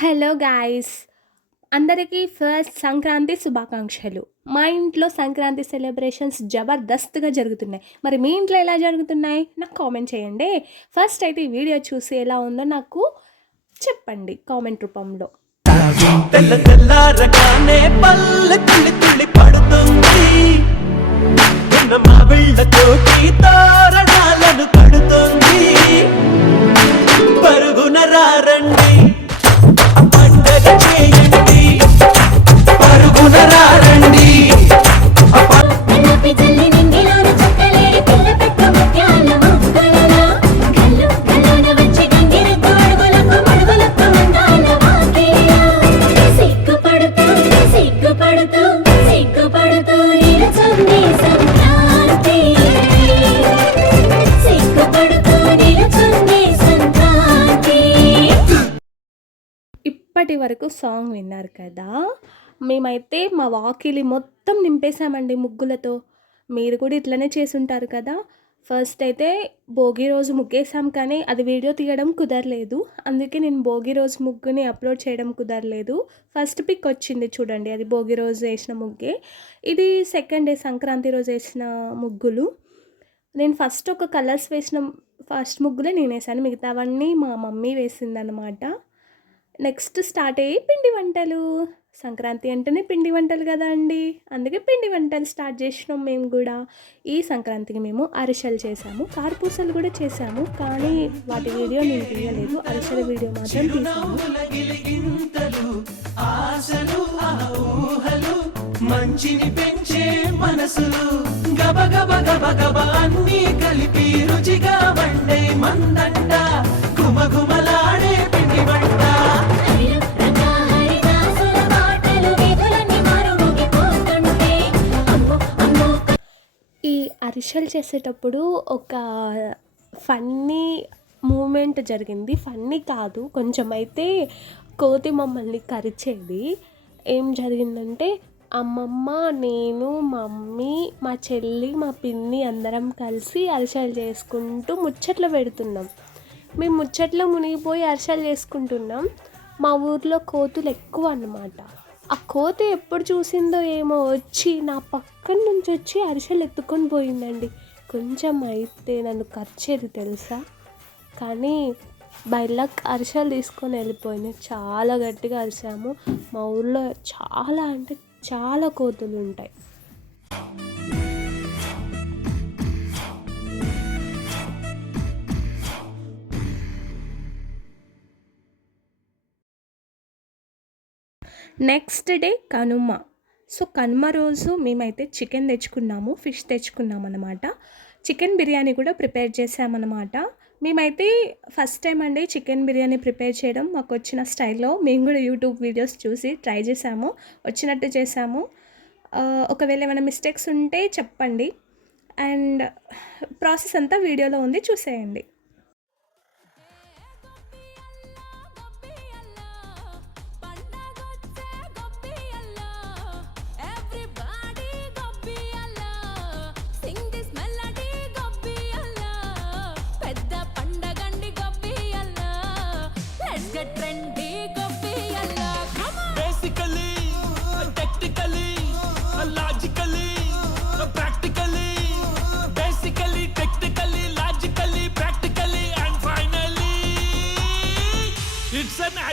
Hello guys. అందరికీ first Sankranti శుభాకాంక్షలు. మా ఇంట్లో సంక్రాంతి సెలబ్రేషన్స్ జబర్దస్త్గా జరుగుతున్నాయి. మరి మీ ఇంట్లో ఎలా జరుగుతున్నాయి? నాకు కామెంట్ చేయండి. ఫస్ట్ అయితే ఈ వీడియో చూసి ఎలా ఉందో నాకు చెప్పండి కామెంట్ రూపంలో. తెల్ల తెల్లారగానే పడుతుంది. ఇప్పటి వరకు సాంగ్ విన్నారు కదా. మేమైతే మా వాకిలి మొత్తం నింపేశామండి ముగ్గులతో. మీరు కూడా ఇట్లనే చేసుంటారు కదా. ఫస్ట్ అయితే భోగి రోజు ముగ్గేసాం కానీ అది వీడియో తీయడం కుదరలేదు. అందుకే నేను భోగి రోజు ముగ్గుని అప్లోడ్ చేయడం కుదరలేదు. ఫస్ట్ పిక్ వచ్చింది చూడండి అది భోగి రోజు వేసిన ముగ్గే. ఇది సెకండ్ డే సంక్రాంతి రోజు వేసిన ముగ్గులు. నేను ఫస్ట్ ఒక కలర్స్ వేసిన ఫస్ట్ ముగ్గులే నేను వేసాను మిగతావన్నీ మా మమ్మీ వేసిందనమాట. నెక్స్ట్ స్టార్ట్ అయ్యి పిండి వంటలు. సంక్రాంతి అంటేనే పిండి వంటలు కదా అండి? అందుకే పిండి వంటలు స్టార్ట్ చేసినాం మేము కూడా. ఈ సంక్రాంతికి మేము అరిసెలు చేసాము. కారపూసలు కూడా చేసాము. కానీ వాటి వీడియో నేను తీయలేదు. అరిసెల వీడియో మాత్రం తీసాము మంచిని పెంచే మనసు గబ గబ గబ గబ అన్నీ కలిపి రుచిగా అరిసెలు చేసేటప్పుడు ఒక ఫన్నీ మూమెంట్ జరిగింది. ఫన్నీ కాదు కొంచెం అయితే కోతి మమ్మల్ని కరిచేది. ఏం జరిగిందంటే అమ్మమ్మ నేను మమ్మీ మా చెల్లి మా పిన్ని అందరం కలిసి అరిసెలు చేసుకుంటూ ముచ్చట్లు పెడుతున్నాం. మేము ముచ్చట్లో మునిగిపోయి అరిసెలు చేసుకుంటున్నాం. మా ఊర్లో కోతులు ఎక్కువ అన్నమాట. ఆ కోతి ఎప్పుడు చూసిందో ఏమో వచ్చి నా పక్కన నుంచి వచ్చి అరిసెలు ఎత్తుకొని పోయిందండి. కొంచెం అయితే నన్ను ఖర్చేది తెలుసా? కానీ బై లక్ అరిసెలు తీసుకొని వెళ్ళిపోయింది. చాలా గట్టిగా అరిసాము. మా ఊర్లో చాలా అంటే చాలా కోతులు ఉంటాయి. Next day Kanuma. So Kanuma రోజు మేమైతే చికెన్ తెచ్చుకున్నాము ఫిష్ తెచ్చుకున్నాం అనమాట చికెన్ బిర్యానీ కూడా ప్రిపేర్ చేసామన్నమాట మేమైతే ఫస్ట్ టైం అండి చికెన్ బిర్యానీ ప్రిపేర్ చేయడం. మాకు వచ్చిన స్టైల్లో మేము కూడా యూట్యూబ్ వీడియోస్ చూసి ట్రై చేసాము వచ్చినట్టు చేసాము ఒకవేళ ఏమైనా మిస్టేక్స్ ఉంటే చెప్పండి. అండ్ ప్రాసెస్ అంతా వీడియోలో ఉంది చూసేయండి.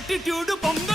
Attitude Pongal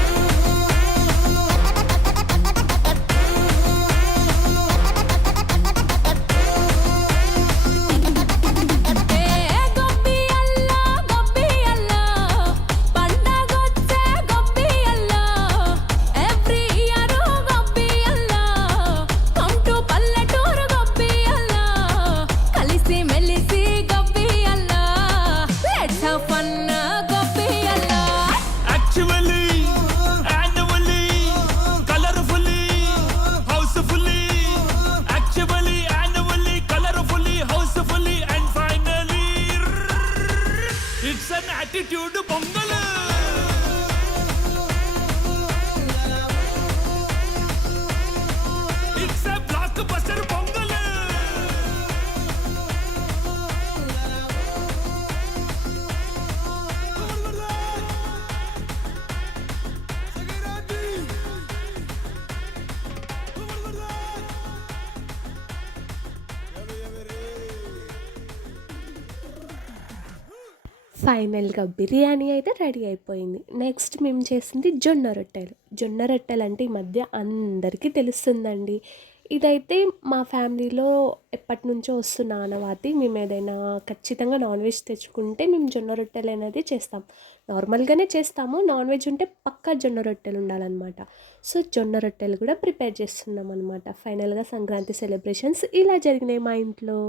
attitude Pongal ఫైనల్గా బిర్యానీ అయితే రెడీ అయిపోయింది. నెక్స్ట్ మేము చేసింది జొన్న రొట్టెలు. జొన్న రొట్టెలు అంటే ఈ మధ్య అందరికీ తెలుస్తుందండి. ఇదైతే మా ఫ్యామిలీలో ఎప్పటి నుంచో వస్తున్న ఆనవాతి. మేము ఏదైనా ఖచ్చితంగా నాన్ వెజ్ తెచ్చుకుంటే మేము జొన్న రొట్టెలు అనేది చేస్తాం. నార్మల్గానే చేస్తాము. నాన్ వెజ్ ఉంటే పక్కా జొన్న రొట్టెలు ఉండాలన్నమాట. సో జొన్న రొట్టెలు కూడా ప్రిపేర్ చేస్తున్నాం అనమాట ఫైనల్గా సంక్రాంతి సెలబ్రేషన్స్ ఇలా జరిగినాయి మా ఇంట్లో.